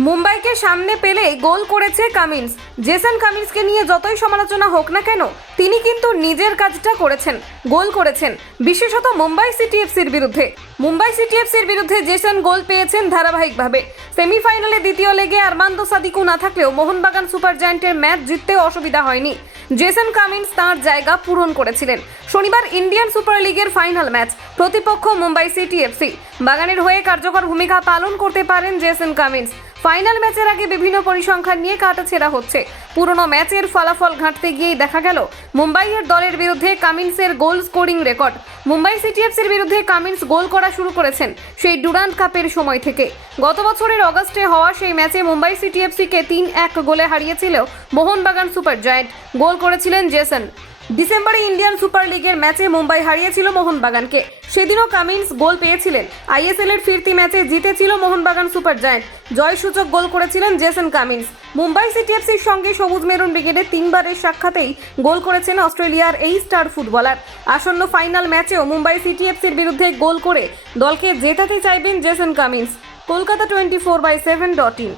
মুম্বাইকে সামনে পেলেই গোল করেছে কামিন্স। জেসন কামিন্সকে নিয়ে যতই সমালোচনা হোক না কেন, তিনি কিন্তু নিজের কাজটা করেছেন, গোল করেছেন, বিশেষত মুম্বাই সিটি এফসির বিরুদ্ধে। মুম্বাই সিটি এফসির বিরুদ্ধে জেসন গোল পেয়েছেন ধারাবাহিকভাবে। সেমিফাইনালে দ্বিতীয় লেগে আরমান্দো সাদিকু না থাকলেও মোহনবাগান সুপার জায়ান্টের ম্যাচ জিততেও অসুবিধা হয়নি। জেসন কামিন্স তাঁর জায়গা পূরণ করেছিলেন। শনিবার ইন্ডিয়ান সুপার লিগের ফাইনাল ম্যাচ, প্রতিপক্ষ মুম্বাই সিটি এফসি। বাগানের হয়ে কার্যকর ভূমিকা পালন করতে পারেন জেসন কামিন্স। ফাইনাল ম্যাচের আগে বিভিন্ন পরিসংখ্যান নিয়ে কাটাছেঁড়া হচ্ছে। পুরনো ম্যাচের ফলাফল ঘাঁটতে গিয়েই দেখা গেল মুম্বাইয়ের দলের বিরুদ্ধে কামিন্সের goal scoring record. Mumbai City এফসির বিরুদ্ধে কামিন্স গোল করা শুরু করেছেন সেই ডুরান্ট কাপের সময় থেকে। গত বছরের অগস্টে হওয়া সেই ম্যাচে মুম্বাই সিটি এফসিকে 3-1 গোলে হারিয়েছিল মোহনবাগান সুপার জায়ান্ট। গোল করেছিলেন জেসন। ডিসেম্বরে ইন্ডিয়ান সুপার লিগের ম্যাচে মুম্বাই হারিয়েছিল মোহনবাগানকে। সেদিনও কামিন্স গোল পেয়েছিলেন। আইএসএল এর ফিরতি ম্যাচে জিতেছিল মোহনবাগান সুপার জায়ান্ট। জয়সূচক গোল করেছিলেন জেসন কামিন্স। মুম্বাই সিটি এফসির সঙ্গে সবুজ মেরুন ব্রিগেডের 3বারের সাক্ষাতেই গোল করেছেন অস্ট্রেলিয়ার এই স্টার ফুটবলার। আসন্ন ফাইনাল ম্যাচেও মুম্বাই সিটি এফসির বিরুদ্ধে গোল করে দলকে জেতাতে চাইবেন জেসন কামিন্স। কলকাতা 24/7.in।